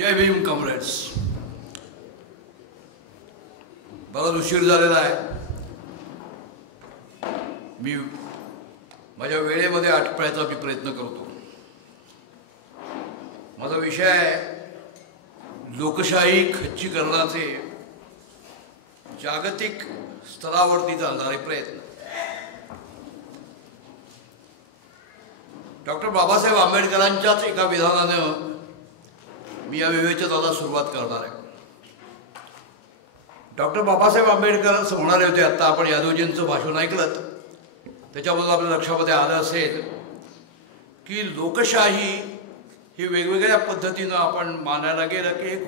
जय Bhim Comrades. बराच उशीर झालेला आहे. मी माझ्या वेळेमध्ये आटपायचा प्रयत्न करतो. माझा विषय आहे लोकशाही खच्चीकरणाचे जागतिक स्तरावरती चालणारे प्रयत्न. डॉक्टर बाबासाहेब आंबेडकरांच्याच एका विधानानं मी या विवेचनाला सुरुवात करणार आहे. डॉक्टर बाबासाहेब आंबेडकर असं म्हणाले होते. आत्ता आपण यादवजींचं भाषण ऐकलं त्याच्याबद्दल आपल्या लक्षामध्ये आलं असेल की लोकशाही ही वेगवेगळ्या पद्धतीनं आपण मानायला गेलं की एक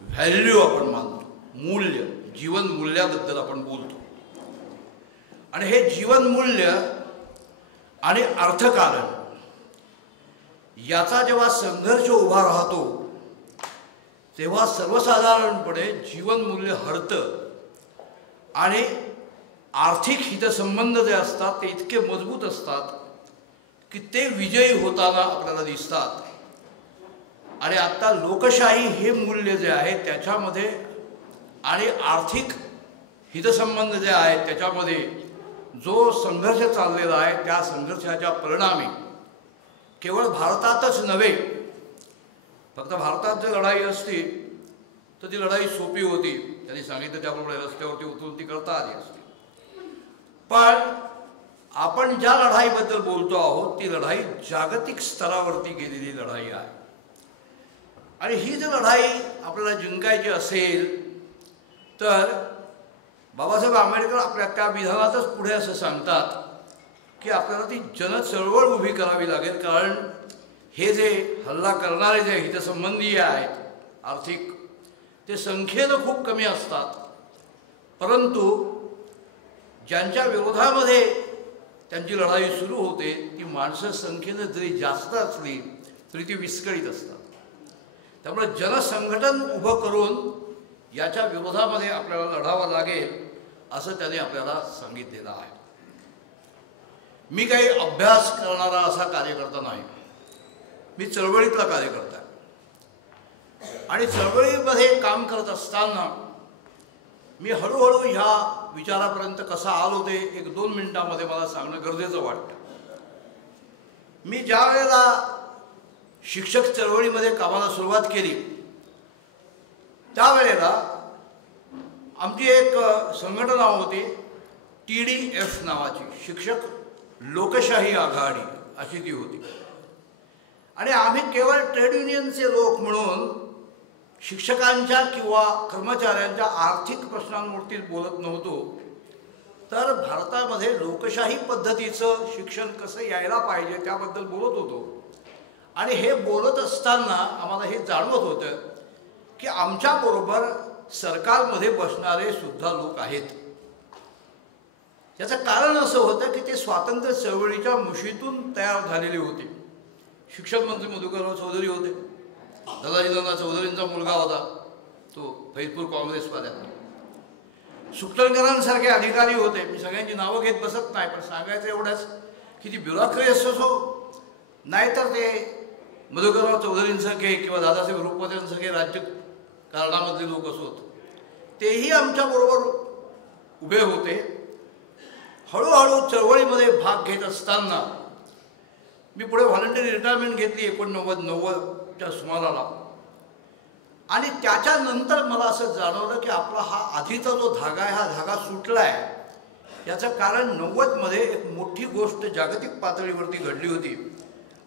व्हॅल्यू आपण मानतो, मूल्य, जीवन मूल्याबद्दल आपण बोलतो. आणि हे जीवन मूल्य आणि अर्थकारण याचा जेव्हा संघर्ष उभा राहतो तेव्हा सर्वसाधारणपणे जीवनमूल्य हरतं आणि आर्थिक हितसंबंध जे असतात ते इतके मजबूत असतात की ते विजयी होताना आपल्याला दिसतात. आणि आत्ता लोकशाही हे मूल्य जे आहे त्याच्यामध्ये आणि आर्थिक हितसंबंध जे आहेत त्याच्यामध्ये जो संघर्ष चाललेला आहे त्या संघर्षाच्या परिणामी केवळ भारतातच नव्हे, फक्त भारतात जर लढाई असती तर ती लढाई सोपी होती, त्यांनी सांगितलं त्याप्रमाणे रस्त्यावरती उतरून ती करता आली असती. पण आपण ज्या लढाईबद्दल बोलतो आहोत ती लढाई जागतिक स्तरावरती गेलेली लढाई आहे. आणि ही जर लढाई आपल्याला जिंकायची असेल तर बाबासाहेब आंबेडकर आपल्या त्या विधानातच पुढे असं सांगतात की आपल्याला ती जनचळवळ उभी करावी लागेल. कारण हे जे हल्ला करणारे जे हितसंबंधी आहेत आर्थिक, ते संख्येनं खूप कमी असतात, परंतु ज्यांच्या विरोधामध्ये त्यांची लढाई सुरू होते ती माणसं संख्येनं जरी जास्त असली तरी ती विस्कळीत असतात. त्यामुळे जनसंघटन उभं करून याच्या विरोधामध्ये आपल्याला लढावं लागेल असं त्याने आपल्याला सांगितलेलं आहे. मी काही अभ्यास करणारा असा कार्यकर्ता नाही, मी चळवळीतला कार्यकर्ता आहे. आणि चळवळीमध्ये काम करत असताना मी हळूहळू ह्या विचारापर्यंत कसा आलो ते 1-2 मिनिटांमध्ये मला सांगणं गरजेचं वाटतं. मी ज्या वेळेला शिक्षक चळवळीमध्ये कामाला सुरुवात केली त्यावेळेला आमची एक संघटना होती TDF नावाची, शिक्षक लोकशाही आघाडी अशी ती होती. आणि आम्ही केवळ ट्रेड युनियनचे लोक म्हणून शिक्षकांच्या किंवा कर्मचाऱ्यांच्या आर्थिक प्रश्नांवरती बोलत नव्हतो, तर भारतामध्ये लोकशाही पद्धतीचं शिक्षण कसं यायला पाहिजे त्याबद्दल बोलत होतो. आणि हे बोलत असताना आम्हाला हे जाणवत होतं की आमच्याबरोबर सरकारमध्ये बसणारे सुद्धा लोक आहेत. याचं कारण असं होतं की ते स्वातंत्र्य चळवळीच्या मुशीतून तयार झालेले होते. शिक्षण मंत्री मधुकरराव चौधरी होते, दादाजी चौधरींचा मुलगा होता तो फैजपूर काँग्रेसवाल्यात, सुकटणकरांसारखे अधिकारी होते. मी सगळ्यांची नावं घेत बसत नाही, पण सांगायचं एवढंच की ती ब्युरोक्रेसी असो नाहीतर ते मधुकरराव चौधरींसारखे किंवा दादासाहेब रुपवतेंसारखे राज्यकारणामधले लोक असोत, तेही आमच्याबरोबर उभे होते. हळूहळू चळवळीमध्ये भाग घेत असताना मी पुढे व्हॉलंटरी रिटायरमेंट घेतली 1990च्या सुमाराला. आणि त्याच्यानंतर मला असं जाणवलं की आपला हा आधीचा जो धागा आहे हा धागा सुटला आहे. याचं कारण 90मध्ये एक मोठी गोष्ट जागतिक पातळीवरती घडली होती.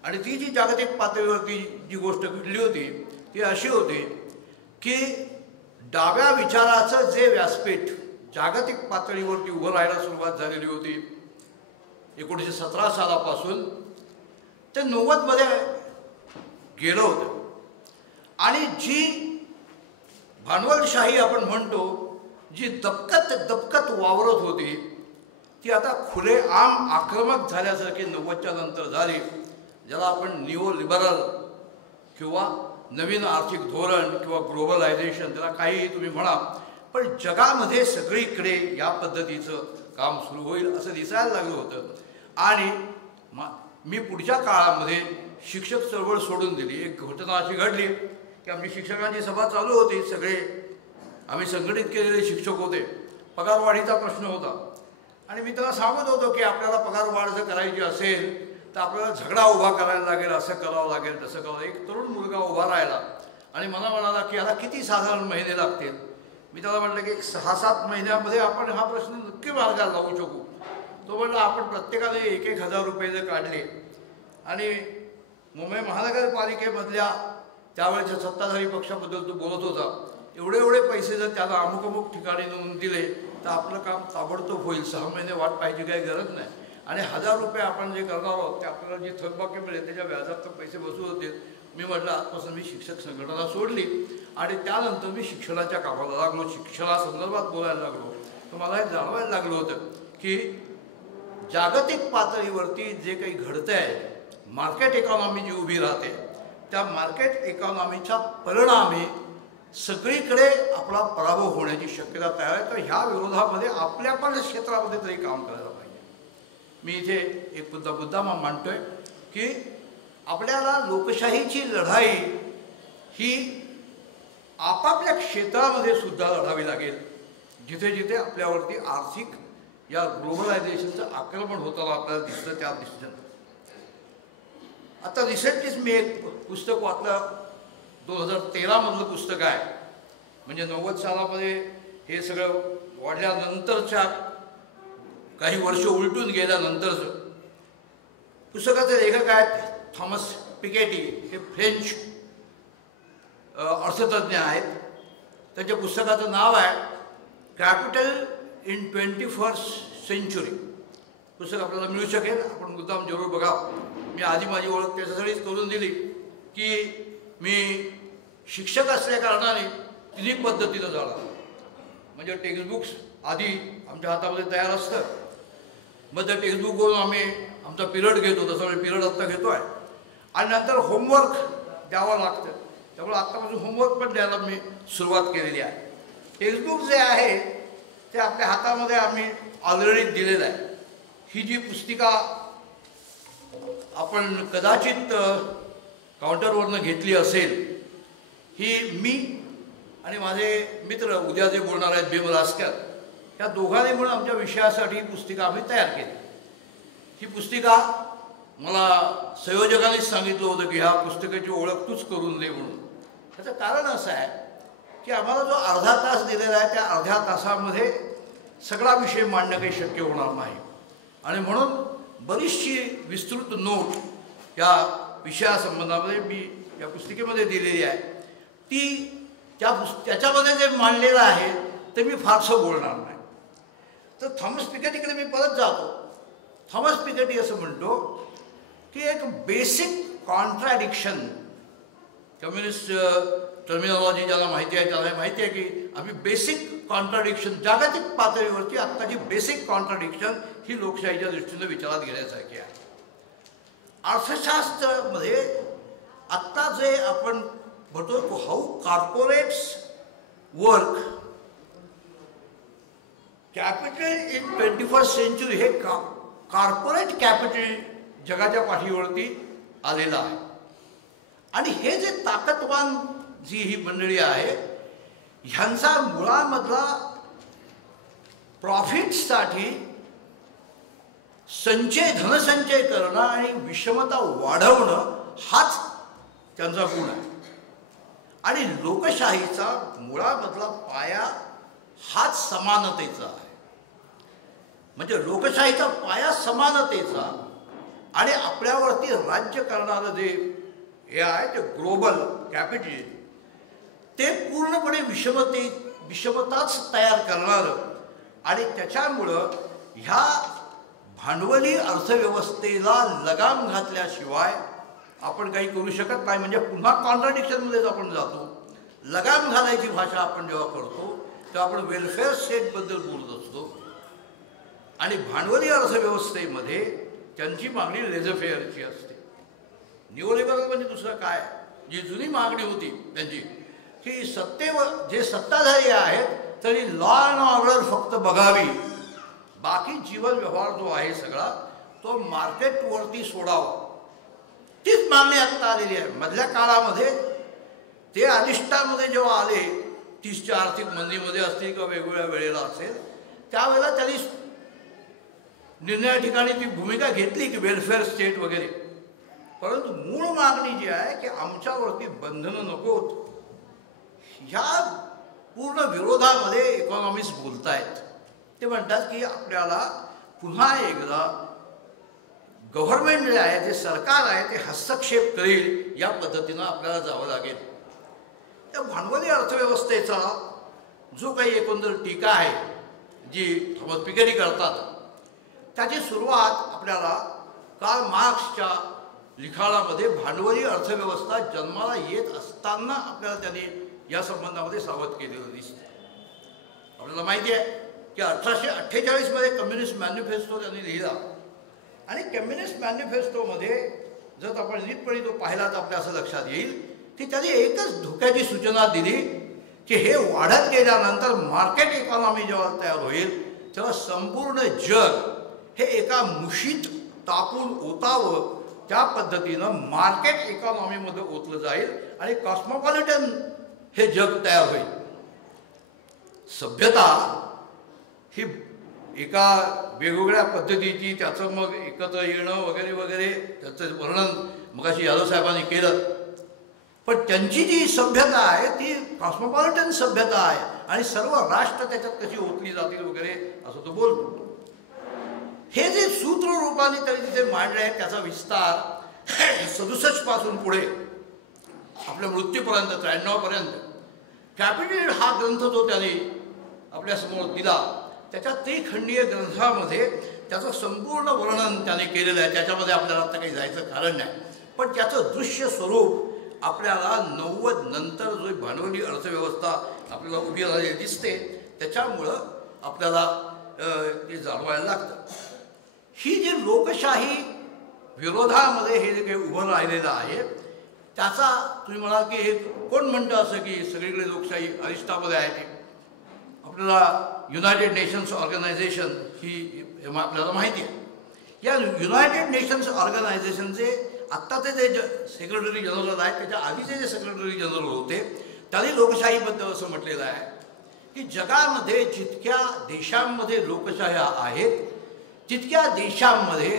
आणि ती जी जागतिक पातळीवरती जी गोष्ट घडली होती ती अशी होती की डाव्या विचाराचं जे व्यासपीठ जागतिक पातळीवरती उभं राहायला सुरुवात झालेली होती 1917 सालापासून ते 90मध्ये गेलं होतं. आणि जी भांडवलशाही आपण म्हणतो, जी दबकत वावरत होती ती आता खुलेआम आक्रमक झाल्यासारखी 90च्या नंतर झाली. ज्याला आपण निओ लिबरल किंवा नवीन आर्थिक धोरण किंवा ग्लोबलायझेशन त्याला काहीही तुम्ही म्हणा, पण जगामध्ये सगळीकडे या पद्धतीचं काम सुरू होईल असं दिसायला लागलं होतं. आणि मी पुढच्या काळामध्ये शिक्षक चळवळ सोडून दिली. एक घटना अशी घडली की आमची शिक्षकांची सभा चालू होती, सगळे आम्ही संघटित केलेले शिक्षक होते, पगारवाढीचा प्रश्न होता आणि मी त्याला सांगत होतो की आपल्याला पगारवाढ जर करायची असेल तर आपल्याला झगडा उभा करायला लागेल, असं करावं लागेल, तसं करावं. एक तरुण मुलगा उभा राहिला आणि मला म्हणाला की याला किती साधारण महिने लागतील. मी त्याला म्हटलं की एक 6-7 महिन्यामध्ये आपण हा प्रश्न नक्की मार्गाला लावू शकू. तो म्हटला आपण प्रत्येकाने 1,000 रुपये जर काढले आणि मुंबई महानगरपालिकेमधल्या त्यावेळेच्या सत्ताधारी पक्षाबद्दल तो बोलत होता, एवढे पैसे जर त्याला अमुक ठिकाणी नेऊन दिले तर आपलं काम ताबडतोब होईल, 6 महिने वाट पाहायची काही गरज नाही. आणि 1,000 रुपये आपण जे करणार आहोत ते आपल्याला जी थकबाकी मिळेल त्याच्या व्याजात पैसे बसू होतील. मी म्हटलं आजपासून मी शिक्षक संघटना सोडली आणि त्यानंतर मी शिक्षणाच्या कामाला लागलो, शिक्षणासंदर्भात बोलायला लागलो. तर मला हे जाणवायला लागलं होतं की जागतिक पातळीवरती जे काही घडतं आहे, मार्केट इकॉनॉमी जी उभी राहते, त्या मार्केट इकॉनॉमीच्या परिणामी सगळीकडे आपला पराभव होण्याची शक्यता तयार आहे. तर ह्या विरोधामध्ये आपल्या पण क्षेत्रामध्ये तरी काम करायला पाहिजे. मी इथे एक मुद्दा मांडतोय की आपल्याला लोकशाहीची लढाई ही आपापल्या क्षेत्रामध्ये सुद्धा लढावी लागेल, जिथे जिथे आपल्यावरती आर्थिक या ग्लोबलायझेशनचं आक्रमण होताना आपल्याला दिसतं त्या दिसतं. आता रिसेंटलीच मी एक पुस्तक वाचलं, 2013मधलं पुस्तक आहे, म्हणजे 90 सालामध्ये हे सगळं वाढल्यानंतरच्या काही वर्ष उलटून गेल्यानंतरचं. पुस्तकाचे लेखक आहेत थॉमस पिकेटी, हे फ्रेंच अर्थतज्ञ आहेत. त्याच्या पुस्तकाचं नाव आहे कॅपिटल इन 21st सेंचुरी. पुस्तक आपल्याला मिळू शकेल, आपण मुद्दाम जरूर बघा. मी आधी माझी ओळख त्याच्यासाठीच करून दिली की मी शिक्षक असल्या कारणाने तिन्ही पद्धतीनं झाला. म्हणजे टेक्स्टबुक्स आधी आमच्या हातामध्ये तयार असतं, मग त्या टेक्स्टबुकवरून आम्ही आमचा पिरियड घेतो, तसं मी पिरियड आत्ता घेतो आहे, आणि नंतर होमवर्क द्यावं लागतं. त्यामुळे आत्तापासून होमवर्क पण द्यायला मी सुरुवात केलेली आहे. टेक्स्टबुक जे आहे ते आपल्या हातामध्ये आम्ही ऑलरेडी दिलेलं आहे. ही जी पुस्तिका आपण कदाचित काउंटरवरनं घेतली असेल, ही मी आणि माझे मित्र उद्या जे बोलणार आहेत भीम रास्कर, या दोघांनी म्हणून आमच्या विषयासाठी ही पुस्तिका आम्ही तयार केली. ही पुस्तिका मला संयोजकांनीच सांगितलं होतं की ह्या पुस्तकाची ओळख तूच करून दे म्हणून. त्याचं कारण असं आहे की आम्हाला जो अर्धा तास दिलेला आहे त्या अर्ध्या तासामध्ये सगळा विषय मांडणं काही शक्य होणार नाही, आणि म्हणून बरीचशी विस्तृत नोट या विषयासंबंधामध्ये मी या पुस्तिकेमध्ये दिलेली आहे. ती त्याच्यामध्ये जे मांडलेलं आहे ते मी फारसं बोलणार नाही. तर थॉमस पिकेटीकडे मी परत जातो. थॉमस पिकेटी असं म्हणतो की एक बेसिक कॉन्ट्रॅडिक्शन, कम्युनिस्ट टर्मिनॉलॉजी ज्याला माहिती आहे त्याला माहिती आहे की आम्ही बेसिक कॉन्ट्रॅडिक्शन, जागतिक पातळीवरती आत्ताची बेसिक कॉन्ट्रॅडिक्शन ही लोकशाहीच्या दृष्टीनं विचारात घेण्यासारखी आहे. अर्थशास्त्रामध्ये आत्ता जे आपण म्हणतो how corporates work, capital in 21st century हे कॉर्पोरेट कॅपिटल जगाच्या पाठीवरती आलेलं आहे. आणि हे जे ताकदवान जी ही मंडळी आहे, ह्यांचा मुळामधला प्रॉफिटसाठी धनसंचय करणं आणि विषमता वाढवणं हाच त्यांचा गुण आहे. आणि लोकशाहीचा मुळामधला पाया हाच समानतेचा आहे. म्हणजे लोकशाहीचा पाया समानतेचा, आणि आपल्यावरती राज्य करणारं जे हे आहे ते ग्लोबल कॅपिटल, ते पूर्णपणे विषमताच तयार करणारं. आणि त्याच्यामुळं ह्या भांडवली अर्थव्यवस्थेला लगाम घातल्याशिवाय आपण काही करू शकत नाही. म्हणजे पुन्हा कॉन्ट्रडिक्शनमध्येच आपण जातो. लगाम घालायची भाषा आपण जेव्हा करतो तेव्हा आपण वेलफेअर स्टेटबद्दल बोलत असतो, आणि भांडवली अर्थव्यवस्थेमध्ये त्यांची मागणी लेझरफेअरची असते. निओलिबरल म्हणजे दुसरं काय, जी जुनी मागणी होती त्यांची की सत्तेवर जे सत्ताधारी आहेत तरी लॉ अँड ऑर्डर फक्त बघावी, बाकी जीवन व्यवहार जो आहे सगळा तो मार्केटवरती सोडावा, तीच मागणी आत्ता आलेली आहे. मधल्या काळामध्ये ते अनिष्टामध्ये जेव्हा आले 30च्या आर्थिक मंदीमध्ये असतील किंवा वेगवेगळ्या वेळेला असेल त्यावेळेला त्यांनी निर्णया ठिकाणी ती भूमिका घेतली की वेलफेअर स्टेट वगैरे, परंतु मूळ मागणी जी आहे की आमच्यावरती बंधनं नकोत, ह्या पूर्ण विरोधामध्ये इकॉनॉमिस्ट बोलतायत. ते म्हणतात की आपल्याला पुन्हा एकदा गव्हर्नमेंट जे आहे, जे सरकार आहे ते हस्तक्षेप करेल या पद्धतीनं आपल्याला जावं लागेल. त्या भांडवली अर्थव्यवस्थेचा जो काही एकंदर टीका आहे जी थॉमस पिकेटी करतात, त्याची सुरुवात आपल्याला कार्ल मार्क्सच्या लिखाणामध्ये भांडवली अर्थव्यवस्था जन्माला येत असताना आपल्याला त्यांनी या संबंधामध्ये सावध केलेलं दिसतं. आपल्याला माहिती आहे की 1848मध्ये कम्युनिस्ट मॅनिफेस्टो त्यांनी लिहिला आणि कम्युनिस्ट मॅनिफेस्टोमध्ये जर आपण नीटपणे तो पाहिला तर आपल्या असं लक्षात येईल की त्यांनी एकच धोक्याची सूचना दिली की हे वाढत गेल्यानंतर मार्केट इकॉनॉमी जेव्हा तयार होईल तेव्हा संपूर्ण जग हे एका मुशीत टाकून ओतावं, त्या पद्धतीनं मार्केट इकॉनॉमीमध्ये ओतलं जाईल आणि कॉस्मोपॉलिटन हे जग तयार होईल. सभ्यता ही एका वेगवेगळ्या पद्धतीची, त्याचं मग एकत्र येणं वगैरे वगैरे त्याचं वर्णन मगाशी यादव साहेबांनी केलं, पण त्यांची जी सभ्यता आहे ती कॉस्मोपॉलिटन सभ्यता आहे आणि सर्व राष्ट्र त्याच्यात कशी ओतली जातील वगैरे असं तो बोलतो. हे जे सूत्र रूपाने त्यांनी तिथे मांडले आहे त्याचा विस्तार 67 पासून पुढे आपल्या मृत्यूपर्यंत 93 पर्यंत कॅपिटल हा ग्रंथ जो त्यांनी आपल्यासमोर दिला त्याच्या त्रिखंडीय ग्रंथामध्ये त्याचं संपूर्ण वर्णन त्याने केलेलं आहे. त्याच्यामध्ये आपल्याला आता काही जायचं कारण नाही, पण त्याचं दृश्य स्वरूप आपल्याला 90 नंतर जो भांडवली अर्थव्यवस्था आपल्याला उभी राहिलेली दिसते त्याच्यामुळं आपल्याला ते जाणवायला लागतं. ही जी लोकशाही विरोधामध्ये हे जे काही उभं राहिलेलं आहे त्याचा तुम्ही म्हणाल की हे कोण म्हणतं असं की सगळीकडे लोकशाही अरिष्टामध्ये आहे. ते आपल्याला युनायटेड नेशन्स ऑर्गनायझेशन ही आपल्याला माहिती आहे. या युनायटेड नेशन्स ऑर्गनायझेशनचे आत्ताचे जे सेक्रेटरी जनरल आहेत त्याच्या आधीचे जे सेक्रेटरी जनरल होते त्यांनी लोकशाहीबद्दल असं म्हटलेलं आहे की जगामध्ये जितक्या देशांमध्ये लोकशाह्या आहेत तितक्या देशांमध्ये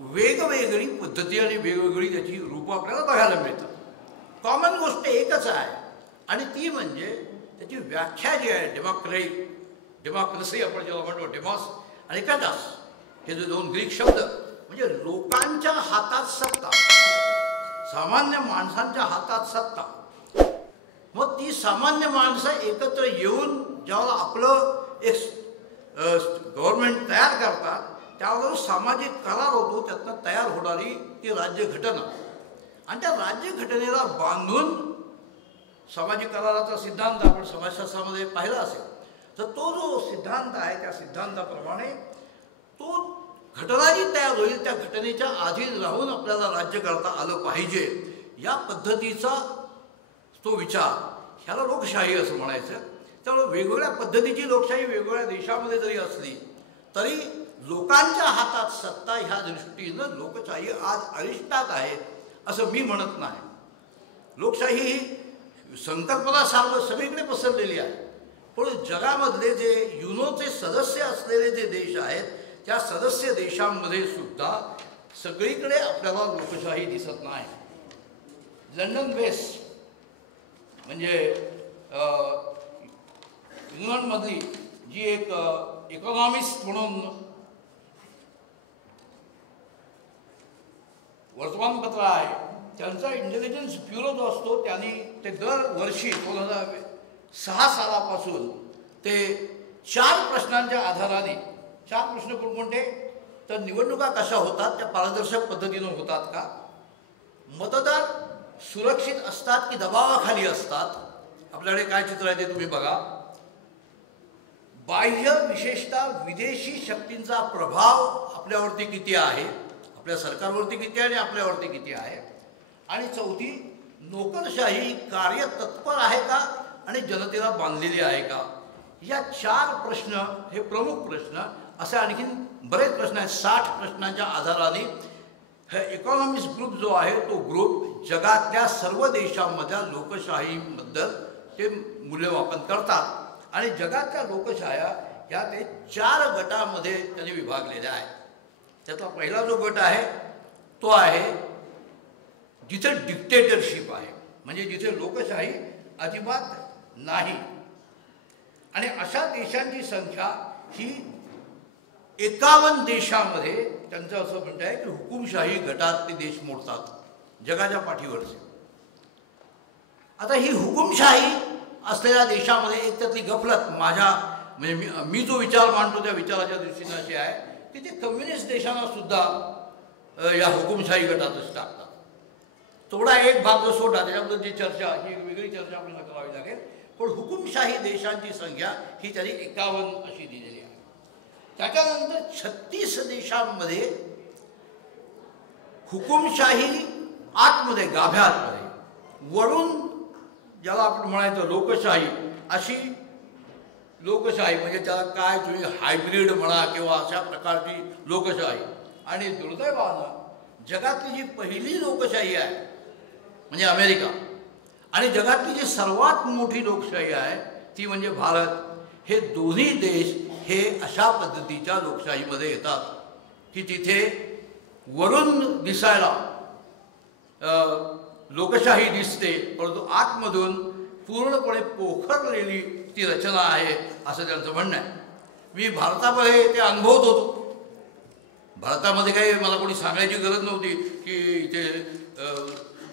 वेगवेगळी पद्धती आणि वेगवेगळी त्याची रूपं आपल्याला बघायला मिळतात. कॉमन गोष्ट एकच आहे आणि ती म्हणजे त्याची व्याख्या जी आहे डेमोक्रेसी आपण जेव्हा म्हणतो डेमॉस आणि कॅटास हे जे दोन ग्रीक शब्द म्हणजे लोकांच्या हातात सत्ता, सामान्य माणसांच्या हातात सत्ता. मग ती सामान्य माणसं एकत्र येऊन ज्यावेळेला आपलं एक गव्हर्नमेंट तयार करतात त्यावर सामाजिक करार होतो, त्यातनं तयार होणारी ती राज्यघटना आणि त्या राज्यघटनेला बांधून सामाजिक कराराचा सिद्धांत आपण समाजशास्त्रामध्ये पाहिला असेल तर तो जो सिद्धांत आहे त्या सिद्धांताप्रमाणे तो घटना जी तयार होईल त्या घटनेच्या अधीन राहून आपल्याला राज्य करता आलं पाहिजे या पद्धतीचा तो विचार, ह्याला लोकशाही असं म्हणायचं. त्यामुळे वेगवेगळ्या पद्धतीची लोकशाही वेगवेगळ्या देशामध्ये जरी असली तरी लोकांच्या हातात सत्ता ह्या दृष्टीनं लोकशाही आज अरिष्टात आहे असं मी म्हणत नाही. लोकशाही ही संकल्पना सार्व सगळीकडे पसरलेली आहे, पण जगामधले जे युनोचे सदस्य असलेले जे देश आहेत त्या सदस्य देशांमध्ये सुद्धा सगळीकडे आपल्याला लोकशाही दिसत नाही. लंडन बेस म्हणजे इंग्लंडमधली जी एक इकॉनॉमिस्ट म्हणून वर्तमानपत्र आहे त्यांचा इंटेलिजन्स ब्युरो जो असतो त्यांनी ते दरवर्षी 2006 सालापासून ते 4 प्रश्नांच्या आधाराने 4 प्रश्न कोणकोणते तर निवडणुका कशा होतात, त्या पारदर्शक पद्धतीनं होतात का, मतदार सुरक्षित असतात की दबावाखाली असतात, आपल्याकडे काय चित्र आहे ते तुम्ही बघा, बाह्य विशेषतः विदेशी शक्तींचा प्रभाव आपल्यावरती किती आहे, आपल्या सरकारवरती किती आहे आणि आपल्यावरती किती आहे, आणि चौथी नोकरशाही कार्यतत्पर आहे का आणि जनतेला बांधलेली आहे का. या 4 प्रश्न हे प्रमुख प्रश्न, असे आणखीन बरेच प्रश्न आहेत. 60 प्रश्नांच्या आधाराने हा इकॉनॉमिस्ट ग्रुप जो आहे तो ग्रुप जगातल्या सर्व देशांमधल्या लोकशाहीबद्दल ते मूल्यमापन करतात आणि जगातल्या लोकशाह्या ह्या ते 4 गटामध्ये त्यांनी विभागलेल्या आहेत. त्यातला पहिला जो गट आहे तो आहे जिथे डिक्टेटरशिप आहे, म्हणजे जिथे लोकशाही अजिबात नाही. आणि अशा देशांची संख्या ही 51 देशामध्ये त्यांचं असं म्हणणं आहे की हुकुमशाही गटात ते देश मोडतात जगाच्या पाठीवरचे. आता ही हुकुमशाही असलेल्या देशामध्ये एक त्यातली गफलत माझ्या म्हणजे मी जो विचार मांडतो त्या विचाराच्या दृष्टीने अशी आहे की ते कम्युनिस्ट देशांना सुद्धा या हुकुमशाही गटातच टाकतात. थोडा एक भाग जो सोडा त्याच्याबद्दल जी चर्चा ही वेगळी चर्चा आपल्याला करावी लागेल, पण हुकुमशाही देशांची संख्या ही त्यांनी 51 अशी दिलेली आहे. त्याच्यानंतर 36 देशांमध्ये हुकुमशाही आतमध्ये गाभ्यातमध्ये वरून ज्याला आपण म्हणायचं लोकशाही अशी लोकशाही म्हणजे त्याला काय तुम्ही हायब्रिड म्हणा किंवा अशा प्रकारची लोकशाही. आणि दुर्दैवानं जगातली जी पहिली लोकशाही आहे म्हणजे अमेरिका आणि जगातली जी सर्वात मोठी लोकशाही आहे ती म्हणजे भारत, हे दोन्ही देश हे अशा पद्धतीच्या लोकशाहीमध्ये येतात की तिथे वरून दिसायला लोकशाही दिसते परंतु आतमधून पूर्णपणे पोखरलेली ती रचना आहे असं त्यांचं म्हणणं आहे. मी भारतामध्ये ते अनुभवत होतो. भारतामध्ये काही मला कोणी सांगायची गरज नव्हती की इथे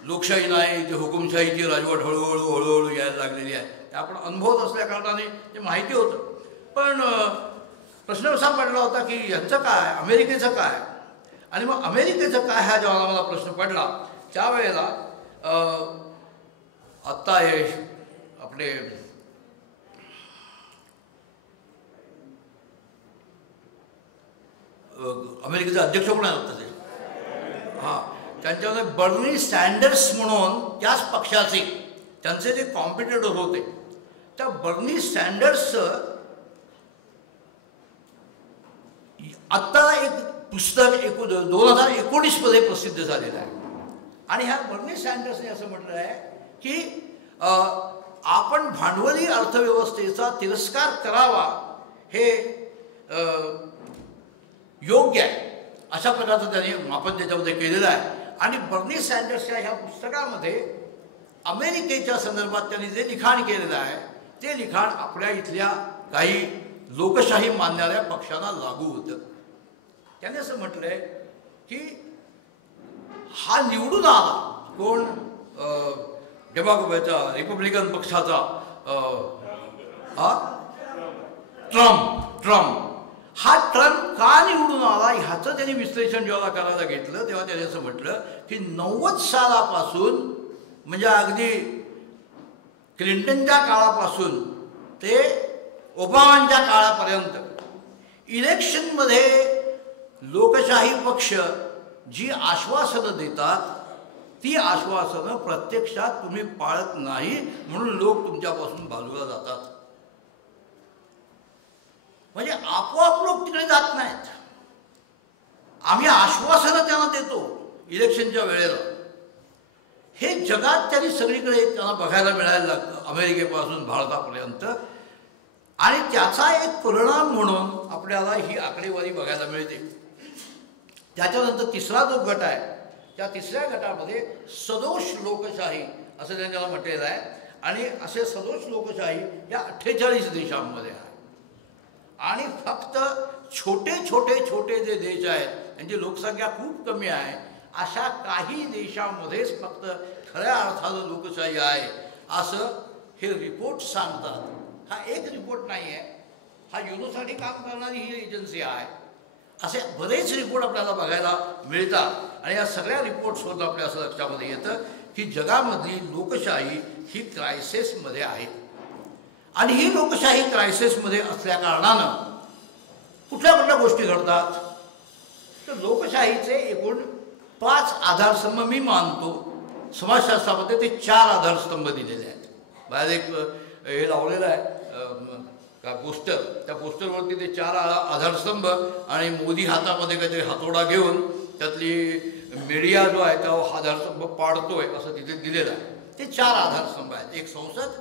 लोकशाही नाही, इथे हुकुमशाहीची राजवट हळूहळू यायला लागलेली आहे. ते आपण अनुभवत असल्या कारणाने ते माहिती होतं. पण प्रश्न असा पडला होता की यांचं काय, अमेरिकेचं काय. आणि मग अमेरिकेचं काय हा जेव्हा मला प्रश्न पडला त्यावेळेला आत्ता हे आपले अमेरिकेचे अध्यक्ष कोण आहेत आत्ताचे, हां, त्यांच्यामध्ये बर्नी सँडर्स म्हणून त्याच पक्षाचे त्यांचे जे कॉम्पिटिटर होते त्या बर्नी सँडर्सचं आत्ता एक पुस्तक 2019 मध्ये प्रसिद्ध झालेलं आहे. आणि ह्या बर्नी सँडर्सने असं म्हटलं आहे की आपण भांडवली अर्थव्यवस्थेचा तिरस्कार करावा हे योग्य आहे अशा प्रकारचं त्यांनी मापन त्याच्यामध्ये केलेलं आहे. आणि बर्नी सँडर्सच्या ह्या पुस्तकामध्ये अमेरिकेच्या संदर्भात त्यांनी जे लिखाण केलेलं आहे ते लिखाण आपल्या इथल्या काही लोकशाही मानणाऱ्या पक्षांना लागू होतं. त्याने असं म्हटलं आहे की हा निवडून आला कोण, डेमोक्रॅटचा रिपब्लिकन पक्षाचा ट्रम्प. हा ट्रम्प का निवडून आला ह्याचं त्यांनी विश्लेषण जेव्हा करायला घेतलं तेव्हा त्याने असं म्हटलं की 90 सालापासून म्हणजे अगदी क्लिंटनच्या काळापासून ते ओबामांच्या काळापर्यंत इलेक्शनमध्ये लोकशाही पक्ष जी आश्वासनं देतात ती आश्वासनं प्रत्यक्षात तुम्ही पाळत नाही म्हणून लोक तुमच्यापासून बाजूला जातात. म्हणजे आपोआप लोक तिकडे जात नाहीत. आम्ही आश्वासनं त्यांना देतो इलेक्शनच्या वेळेला. हे जगात त्यांनी सगळीकडे त्यांना बघायला मिळायला लागतं अमेरिकेपासून भारतापर्यंत. आणि त्याचा एक परिणाम म्हणून आपल्याला ही आकडेवारी बघायला मिळते. त्याच्यानंतर तिसरा जो गट आहे त्या तिसऱ्या गटामध्ये सदोष लोकशाही असं त्यांनी त्याला म्हटलेलं आहे. आणि असे सदोष लोकशाही या 48 देशांमध्ये आहे. आणि फक्त छोटे जे देश आहेत त्यांची लोकसंख्या खूप कमी आहे अशा काही देशांमध्येच फक्त खऱ्या अर्थानं लोकशाही आहे असं हे रिपोर्ट सांगतात. हा एक रिपोर्ट नाही आहे, हा युनोसाठी काम करणारी ही एजन्सी आहे. असे बरेच रिपोर्ट आपल्याला बघायला मिळतात. आणि या सगळ्या रिपोर्ट्सवरून आपल्या असं लक्षामध्ये येतं की जगामधली लोकशाही ही क्रायसिसमध्ये आहे. आणि ही लोकशाही क्रायसिसमध्ये असल्या कारणानं कुठल्या गोष्टी घडतात तर लोकशाहीचे एकूण 5 आधारस्तंभ मी मानतो. समाजशास्त्रामध्ये ते 4 आधारस्तंभ दिलेले आहेत. बाहेर एक हे लावलेलं आहे का पोस्टर, त्या पोस्टरवरती ते 4 आधारस्तंभ आणि मोदी हातामध्ये काहीतरी हातोडा घेऊन त्यातली मीडिया जो आहे तो आधारस्तंभ पाडतोय असं तिथे दिलेलं आहे. ते 4 आधारस्तंभ आहेत. एक संसद,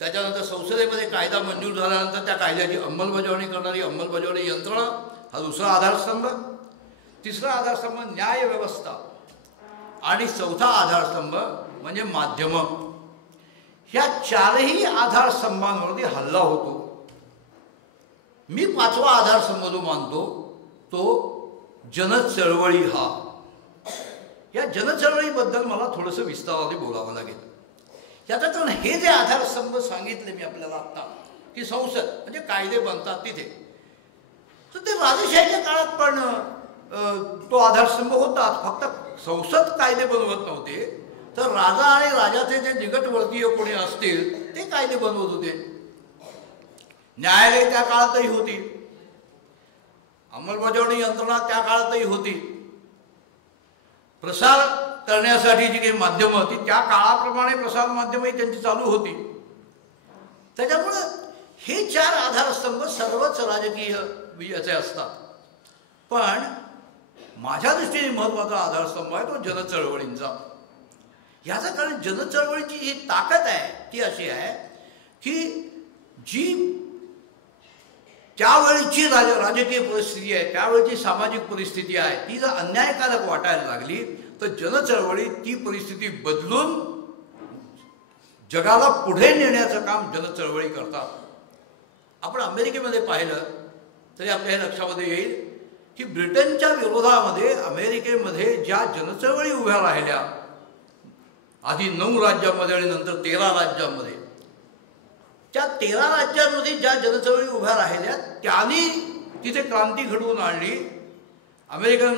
त्याच्यानंतर संसदेमध्ये कायदा मंजूर झाल्यानंतर त्या कायद्याची अंमलबजावणी करणारी अंमलबजावणी यंत्रणा हा दुसरा आधारस्तंभ. तिसरा आधारस्तंभ न्यायव्यवस्था आणि चौथा आधारस्तंभ म्हणजे माध्यमं. ह्या 4ही आधारस्तंभांवरती हल्ला होतो. मी 5वा आधारस्तंभ जो मानतो तो जनचळवळी. या जनचळवळीबद्दल मला थोडंसं विस्ताराने बोलावं लागेल. याचं कारण हे जे आधारस्तंभ सांगितले मी आपल्याला आत्ता की संसद म्हणजे कायदे बनतात तिथे, तर ते राजेशाहीच्या काळात पण तो आधारस्तंभ होता. फक्त संसद कायदे बनवत नव्हते, तर राजा आणि राजाचे जे निकटवर्तीय कोणी असतील ते कायदे बनवत होते. न्यायालय त्या काळातही होती, अंमलबजावणी यंत्रणा त्या काळातही होती, प्रसार करण्यासाठी जी काही माध्यमं होती त्या काळाप्रमाणे प्रसार माध्यमही त्यांची चालू होती. त्याच्यामुळं हे 4 आधारस्तंभ सर्वच राजकीय याचे असतात. पण माझ्या दृष्टीने महत्त्वाचा आधारस्तंभ आहे तो जनचळवळींचा. याचं कारण जनचळवळीची जी ताकद आहे ती अशी आहे की जी त्यावेळीची राजकीय परिस्थिती आहे, त्यावेळीची सामाजिक परिस्थिती आहे, ती जर अन्यायकारक वाटायला लागली तर जनचळवळी ती परिस्थिती बदलून जगाला पुढे नेण्याचं काम जनचळवळी करतात. आपण अमेरिकेमध्ये पाहिलं तरी आपल्या हे लक्षामध्ये येईल की ब्रिटनच्या विरोधामध्ये अमेरिकेमध्ये ज्या जनचळवळी उभ्या राहिल्या, आधी 9 राज्यांमध्ये आणि नंतर 13 राज्यांमध्ये, त्या 13 राज्यांमध्ये ज्या जनचळवळी उभ्या राहिल्या त्यांनी तिथे क्रांती घडवून आणली. अमेरिकन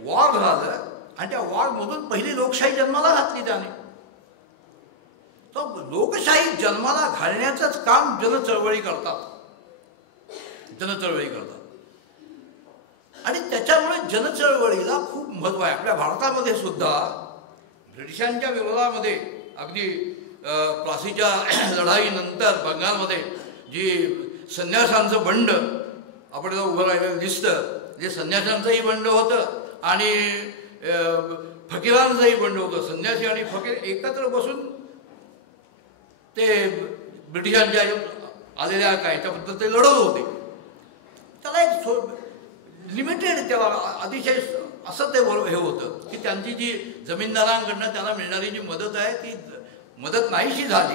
वॉर झालं आणि त्या वॉरमधून पहिली लोकशाही जन्माला घातली त्याने. तर लोकशाही जन्माला घालण्याचंच काम जनचळवळी करतात. आणि त्याच्यामुळे जनचळवळीला खूप महत्त्व आहे. आपल्या भारतामध्ये सुद्धा ब्रिटिशांच्या विरोधामध्ये अगदी प्लासीच्या लढाईनंतर बंगालमध्ये जी संन्यासांचं बंड आपण उभं राहिलेलं दिसतं, जे संन्यासांचंही बंड होतं आणि फकीरांचंही बंड होतं. संन्यासी आणि फकीर एकत्र बसून ते ब्रिटिशांच्या आलेल्या कायद्याबद्दल ते लढत होते. त्याला एक लिमिटेड, त्याला अतिशय असं ते हे होतं की त्यांची जी जमीनदारांकडनं त्यांना मिळणारी जी मदत आहे ती मदत नाहीशी झाली.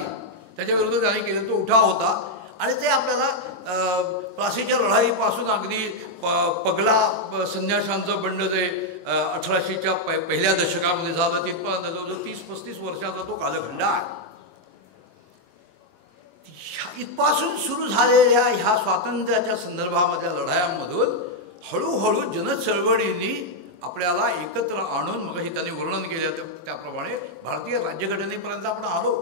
त्याच्याविरुद्ध त्यांनी केलं तो उठाव होता. आणि ते आपल्याला प्लासीच्या लढाईपासून अगदी पगला संन्याशांचं बंड जे 1800च्या पहिल्या दशकामध्ये झालं तिथपर्यंत जवळजवळ 30-35 वर्षाचा तो कालखंड आहे. इथपासून सुरू झालेल्या ह्या स्वातंत्र्याच्या संदर्भामधल्या लढायांमधून हळूहळू जनचळवळींनी आपल्याला एकत्र आणून, मग हे त्यांनी वर्णन केलं त्याप्रमाणे भारतीय राज्यघटनेपर्यंत आपण आलो.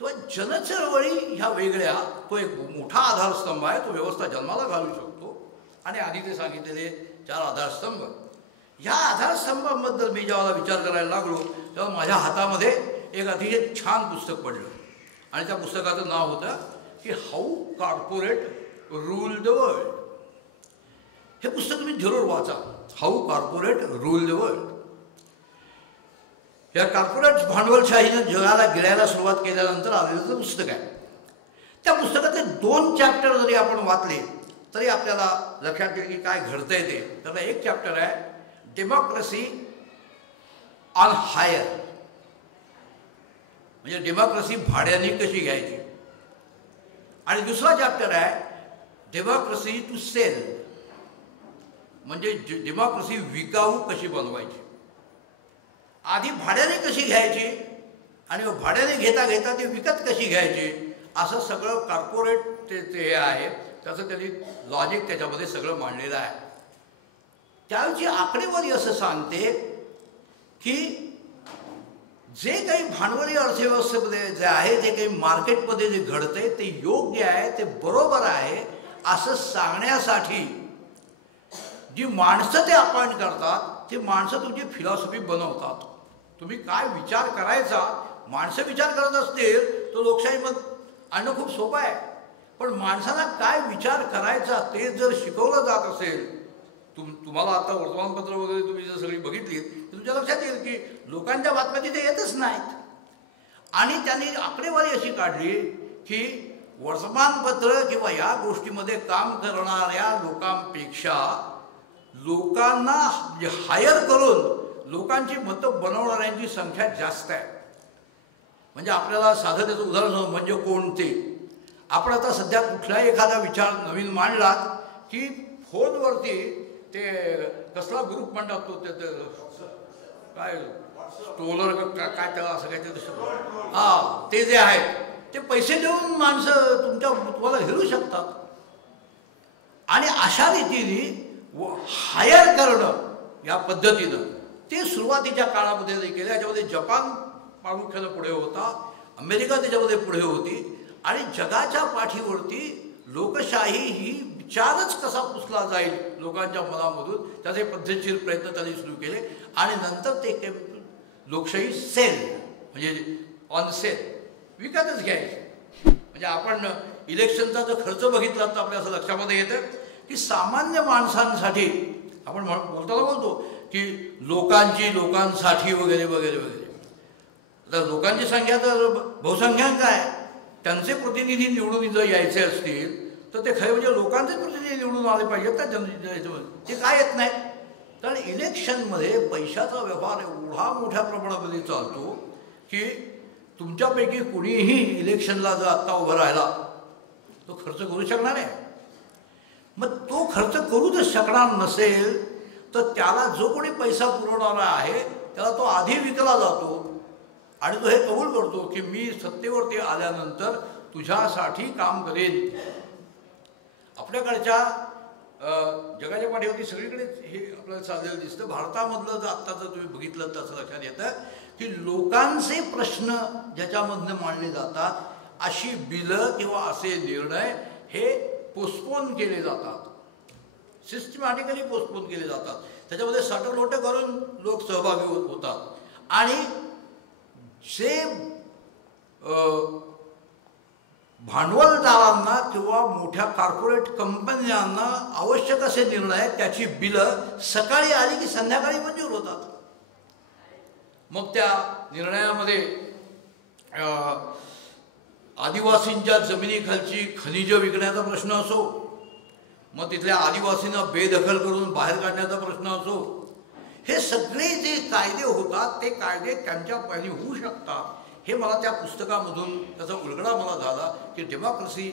तो जनचळवळी ह्या वेगळ्या, तो एक मोठा आधारस्तंभ आहे, तो व्यवस्था जन्माला घालू शकतो. आणि आधी ते सांगितलेले 4 आधारस्तंभ, ह्या आधारस्तंभांबद्दल मी जेव्हा विचार करायला लागलो तेव्हा माझ्या हातामध्ये एक अतिशय छान पुस्तक पडलं. आणि त्या पुस्तकाचं नाव होतं की how corporate rule the world. हे पुस्तक तुम्ही जरूर वाचा, how corporate rule the world. या कॉर्पोरेट भांडवलशाहीनं जगाला गिळायला सुरुवात केल्यानंतर आलेलं पुस्तक आहे. त्या पुस्तकाचे 2 चॅप्टर जरी आपण वाचले तरी आपल्याला लक्षात येईल की काय घडतंय ते. त्याला एक चॅप्टर आहे डेमोक्रेसी ऑन हायर, म्हणजे डेमोक्रेसी भाड्याने कशी घ्यायची. आणि दुसरा चॅप्टर आहे डेमोक्रेसी टू सेल, म्हणजे डेमोक्रेसी विकाऊ कशी बनवायची. आधी भाड्याने कशी घ्यायची आणि भाड्याने घेता घेता ती विकत कशी घ्यायची, असं सगळं कॉर्पोरेट ते हे आहे, त्याचं त्यांनी लॉजिक त्याच्यामध्ये सगळं मांडलेलं आहे. त्यावेळची आकडेवारी असं सांगते की जे काही भांडवली अर्थव्यवस्थेमध्ये जे आहे, जे काही मार्केटमध्ये जे घडतंय ते योग्य आहे, ते बरोबर आहे असं सांगण्यासाठी जी माणसं ते अपॉइंट करतात, ती माणसं तुमची फिलॉसॉफी बनवतात. तुम्ही काय विचार करायचा, माणसं विचार करत असतील तर लोकशाहीमध्ये आणणं खूप सोपं आहे. पण माणसाला काय विचार करायचा ते जर शिकवलं जात असेल तुम्हाला आता वर्तमानपत्र वगैरे तुम्ही जर सगळी बघितली तर तुमच्या लक्षात येईल की लोकांच्या बातम्या तिथे येतच नाहीत. आणि त्यांनी आकडेवारी अशी काढली की वर्तमानपत्र किंवा या गोष्टीमध्ये काम करणाऱ्या लोकांपेक्षा लोकांना हायर करून लोकांची मतं बनवणाऱ्यांची संख्या जास्त आहे. म्हणजे आपल्याला साधं त्याचं उदाहरण म्हणजे कोणते, आपण आता सध्या कुठलाही एखादा विचार नवीन मांडला की फोनवरती ते कसला ग्रुप म्हणतात तो ते काय स्टोलर काय त्याला असं काय ते ते जे आहेत ते पैसे देऊन माणसं तुम्हाला हिरू शकतात. आणि अशा रीतीने हायर करणं या पद्धतीनं ते सुरुवातीच्या काळामध्ये केलं. याच्यामध्ये जपान प्रामुख्यानं पुढे होता, अमेरिका त्याच्यामध्ये पुढे होती. आणि जगाच्या पाठीवरती लोकशाही ही विचारच कसा पुसला जाईल लोकांच्या मनामधून त्याचे पद्धतशीर प्रयत्न त्यांनी सुरू केले. आणि नंतर ते लोकशाही सेल म्हणजे ऑन सेल विकतच घ्यायचे. म्हणजे आपण इलेक्शनचा जर खर्च बघितला तर आपल्या असं लक्षामध्ये येतं की सामान्य माणसांसाठी आपण बोलतो की लोकांसाठी वगैरे वगैरे वगैरे. तर लोकांची संख्या तर बहुसंख्याक आहे, त्यांचे प्रतिनिधी निवडून जर यायचे असतील तर ते खरे म्हणजे लोकांचे प्रतिनिधी निवडून आले पाहिजेत ना. ते काय येत नाहीत. कारण इलेक्शनमध्ये पैशाचा व्यवहार एवढा मोठ्या प्रमाणामध्ये चालतो की तुमच्यापैकी कुणीही इलेक्शनला जर आत्ता उभा राहिला तो खर्च करू शकणार आहे. मग तो खर्च करूच शकणार नसेल तर त्याला जो कोणी पैसा पुरवणारा आहे त्याला तो आधी विकला जातो आणि तो हे कबूल करतो की मी सत्तेवरती आल्यानंतर तुझ्यासाठी काम करेन. आपल्याकडच्या जगाच्या पाठीवरती सगळीकडे हे आपल्याला चाललेलं दिसतं. भारतामधलं जर आत्ता जर तुम्ही बघितलं तर असं लक्षात येतं की लोकांचे प्रश्न ज्याच्यामधनं मांडले जातात अशी बिलं किंवा असे निर्णय हे पोस्टपोन केले जातात, सिस्टमॅटिकली पोस्टपोन केले जातात. त्याच्यामध्ये साठवलोटं करून लोक सहभागी होतात. आणि जे भांडवलदारांना किंवा मोठ्या कॉर्पोरेट कंपन्यांना आवश्यक असे निर्णय त्याची बिलं सकाळी आली की संध्याकाळी मंजूर होतात. मग त्या निर्णयामध्ये आदिवासींच्या जमिनीखालची खनिजं विकण्याचा प्रश्न असो, मग तिथल्या आदिवासींना बेदखल करून बाहेर काढण्याचा प्रश्न असो, हे सगळे जे कायदे होतात ते कायदे त्यांच्या पायी होऊ शकतात. हे मला त्या पुस्तकामधून त्याचा उलगडा मला झाला की डेमोक्रेसी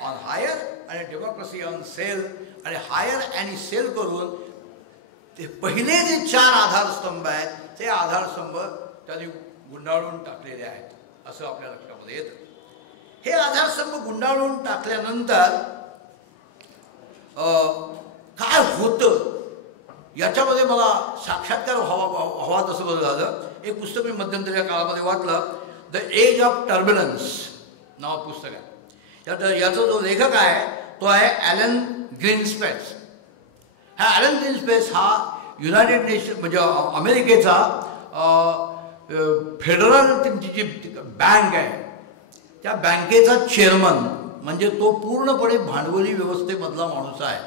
ऑन हायर आणि डेमोक्रेसी ऑन सेल. आणि हायर आणि सेल करून ते पहिले जे 4 आधारस्तंभ आहेत ते आधारस्तंभ त्यांनी गुंडाळून टाकलेले आहेत असं आपल्या लक्षामध्ये येतं. हे आधारस्तंभ गुंडाळून टाकल्यानंतर काय होतं याच्यामध्ये मला साक्षात्कार हवा तसं बरं झालं. एक पुस्तक मी मध्यंतरी काळामध्ये वाचलं, द एज ऑफ टर्ब्युलन्स नाव पुस्तक आहे. याचा जो लेखक आहे तो आहे ॲलन ग्रीनस्पेस. हा ॲलन ग्रीनस्पेस हा युनायटेड नेशन म्हणजे अमेरिकेचा फेडरल त्यांची जी बँक आहे त्या बँकेचा चेअरमन म्हणजे तो पूर्णपणे भांडवली व्यवस्थेमधला माणूस आहे.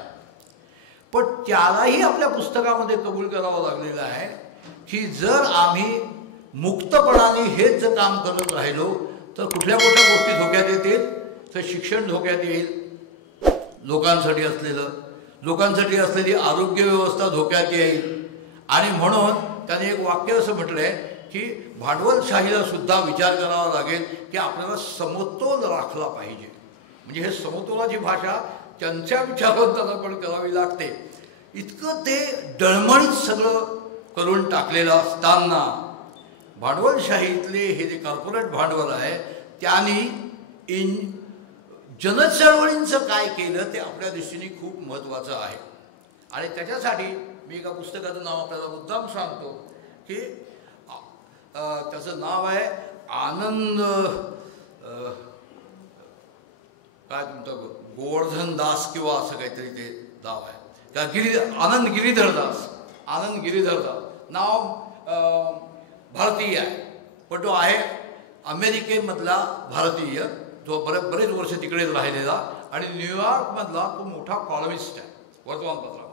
पण त्यालाही आपल्या पुस्तकामध्ये कबूल करावं लागलेलं आहे की जर आम्ही मुक्तपणाने हेच जर काम करत राहिलो तर कुठल्या गोष्टी धोक्यात येतील. तर शिक्षण धोक्यात येईल, लोकांसाठी असलेली आरोग्य व्यवस्था धोक्यात येईल. आणि म्हणून त्याने एक वाक्य असं म्हटलं आहे की भांडवलशाहीला सुद्धा विचार करावा लागेल की आपल्याला समतोल राखला पाहिजे. म्हणजे हे समतोलाची भाषा त्यांच्या विचारांना पण करावी लागते. इतकं ते डळमळीत सगळं करून टाकलेलं असताना भांडवलशाहीतले हे जे कॉर्पोरेट भांडवल आहे त्यांनी जनचळवळींचं काय केलं ते आपल्या दृष्टीने खूप महत्त्वाचं आहे. आणि त्याच्यासाठी मी एका पुस्तकाचं नाव आपल्याला मुद्दाम सांगतो की त्याचं नाव आहे आनंद काय तुमचं गोवर्धन दास किंवा असं काहीतरी ते नाव आहे का आनंद गिरीधर दास नाव भारतीय आहे पण तो आहे अमेरिकेमधला भारतीय जो बरेच वर्ष तिकडेच राहिलेला आणि न्यूयॉर्कमधला तो मोठा कॉलमिस्ट आहे वर्तमानपत्रामधला.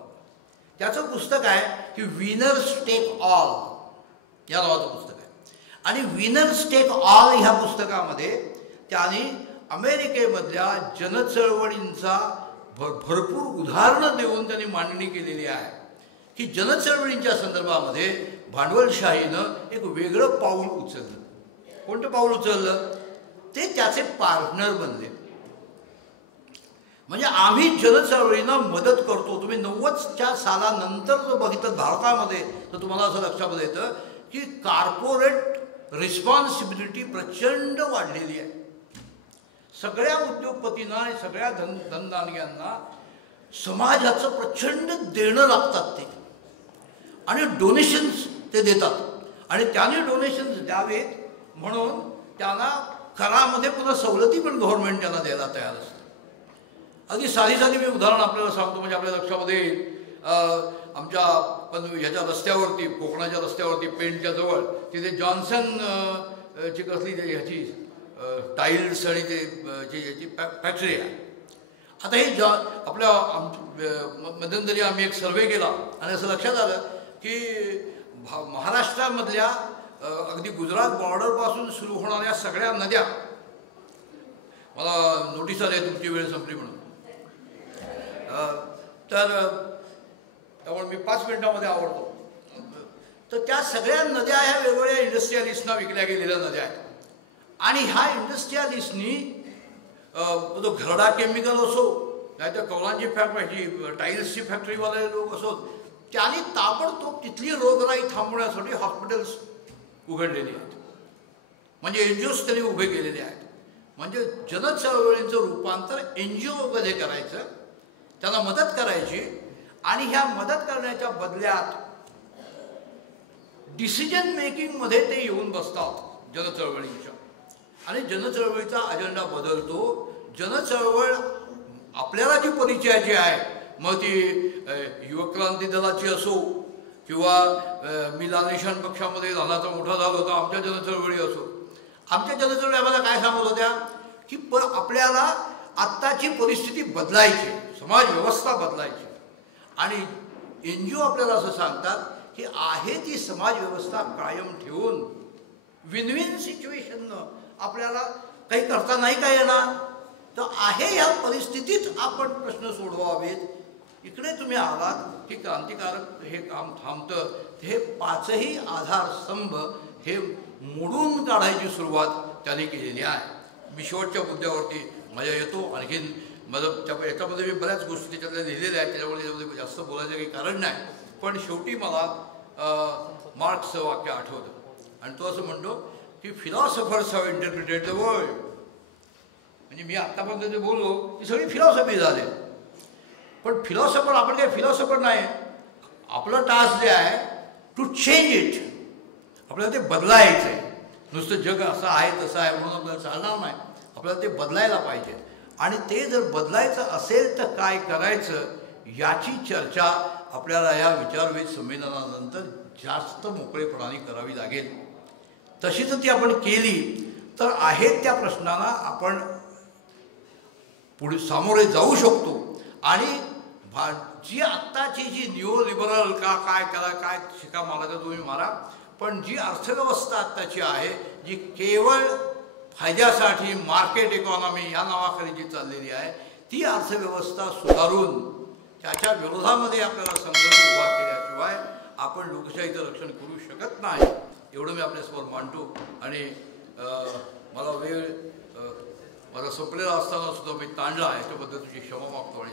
त्याचं पुस्तक आहे की विनर्स टेक ऑल या नावाचं पुस्तक आहे. आणि विनर्स टेक ऑल ह्या पुस्तकामध्ये त्यांनी अमेरिकेमधल्या जनचळवळींचा भरपूर उदाहरणं देऊन त्यांनी मांडणी केलेली आहे की जनचळवळींच्या संदर्भामध्ये भांडवलशाहीनं एक वेगळं पाऊल उचललं. कोणतं पाऊल उचललं? ते त्याचे पार्टनर बनले. म्हणजे आम्ही जनचळवळींना मदत करतो. तुम्ही 90च्या सालानंतर जर बघितलं भारतामध्ये तर तुम्हाला असं लक्षात येतं की कॉर्पोरेट रिस्पॉन्सिबिलिटी प्रचंड वाढलेली आहे. सगळ्या उद्योगपतींना आणि सगळ्या धनदानग्यांना समाजाचं प्रचंड देणं लागतात ते आणि डोनेशन्स ते देतात आणि त्याने डोनेशन्स द्यावेत म्हणून त्यांना करामध्ये पुन्हा सवलती पण गव्हर्नमेंट त्यांना द्यायला तयार असतं. अगदी साधी मी उदाहरण आपल्याला सांगतो म्हणजे आपल्या लक्षामध्ये येईल. आमच्या पण ह्याच्या रस्त्यावरती कोकणाच्या रस्त्यावरती पेंटच्या जवळ तिथे जॉन्सन ची कसली ह्याची टाईल्स आणि ते याची फॅक्टरी आहे. आता हे आपल्या मध्यंतरी आम्ही एक सर्वे केला आणि असं लक्षात आलं की महाराष्ट्रामधल्या अगदी गुजरात बॉर्डरपासून सुरू होणाऱ्या सगळ्या नद्या, मला नोटीस आली आहे तुमची वेळ संपली म्हणून, तर त्यामुळे मी 5 मिनिटामध्ये आवडतो. तर त्या सगळ्या नद्या ह्या वेगवेगळ्या इंडस्ट्रियलिस्टना विकल्या गेलेल्या नद्या आहेत. आणि ह्या इंडस्ट्रियलिस्टनी तो घरडा केमिकल असो नाहीतर कौलांची फॅक्टरी टाईल्सची फॅक्टरीवाले लोक असो त्यांनी ताबडतोब तिथली रोगराई थांबवण्यासाठी हॉस्पिटल्स उघडलेली आहेत. म्हणजे NGOs त्यांनी उभे केलेले आहेत. म्हणजे जनचळवळींचं रूपांतर NGOमध्ये करायचं, त्यांना मदत करायची आणि ह्या मदत करण्याच्या बदल्यात डिसिजन मेकिंगमध्ये ते येऊन बसतात जनचळवळींच्या आणि जनचळवळीचा अजेंडा बदलतो. जनचळवळ आपल्याला जी परिचयाची आहे, मग ती युवक क्रांती दलाची असो किंवा मी लालनिशाण पक्षामध्ये लहानाचा मोठा झालो होता, आमच्या जनचळवळी असो, आमच्या जनचळवळी आम्हाला काय सांगत होत्या की आपल्याला आत्ताची परिस्थिती बदलायची, समाज व्यवस्था बदलायची. आणि NGO आपल्याला असं सांगतात की आहे ती समाज व्यवस्था कायम ठेवून विन विन सिच्युएशननं आपल्याला काही करता नाही का येणार, तर आहे ह्या परिस्थितीत आपण प्रश्न सोडवावेत. इकडे तुम्ही आलात की क्रांतिकारक हे काम थांबतं. हे 5ही आधारस्तंभ हे मोडून काढायची सुरुवात त्यांनी केलेली आहे. मी शेवटच्या मुद्द्यावरती मजा येतो. आणखीन माझं याच्यामध्ये मी बऱ्याच गोष्टी त्याच्यातल्या लिहिलेल्या आहेत, त्याच्यामुळे त्याच्यामध्ये जास्त बोलायचं काही कारण नाही. पण शेवटी मला मार्क्सचं वाक्य आठवतं आणि तो असं म्हणतो की philosophers have interpreted the world. म्हणजे मी आत्तापर्यंत जे बोललो ती सगळी फिलॉसॉफी झाली. पण फिलॉसॉफर आपण काही फिलॉसॉफर नाही. आपलं टास्क जे आहे टू चेंज इट. आपल्याला ते बदलायचं आहे. नुसतं जग असं आहे तसं आहे म्हणून आपल्याला चालणार नाही. आपल्याला ते बदलायला पाहिजे आणि ते जर बदलायचं असेल तर काय करायचं याची चर्चा आपल्याला या विचारवेध संमेलनानंतर जास्त मोकळेपणाने करावी लागेल. तशी जर ती आपण केली तर आहेत त्या प्रश्नांना आपण पुढे सामोरे जाऊ शकतो. आणि जी आत्ताची जी न्यू लिबरल काय करा काय शिका मारा तर तुम्ही मारा, पण जी अर्थव्यवस्था आत्ताची आहे जी केवळ फायद्यासाठी मार्केट इकॉनॉमी या नावाखाली जी चाललेली आहे ती अर्थव्यवस्था सुधारून त्याच्या विरोधामध्ये आपल्याला संघर्ष उभा केल्याशिवाय आपण लोकशाहीचं रक्षण करू शकत नाही. एवढं मी आपल्यासमोर मांडतो. आणि मला वेळ माझा संपलेला असताना सुद्धा मी ताणला, याच्याबद्दल तुझी क्षमा मागतो आणि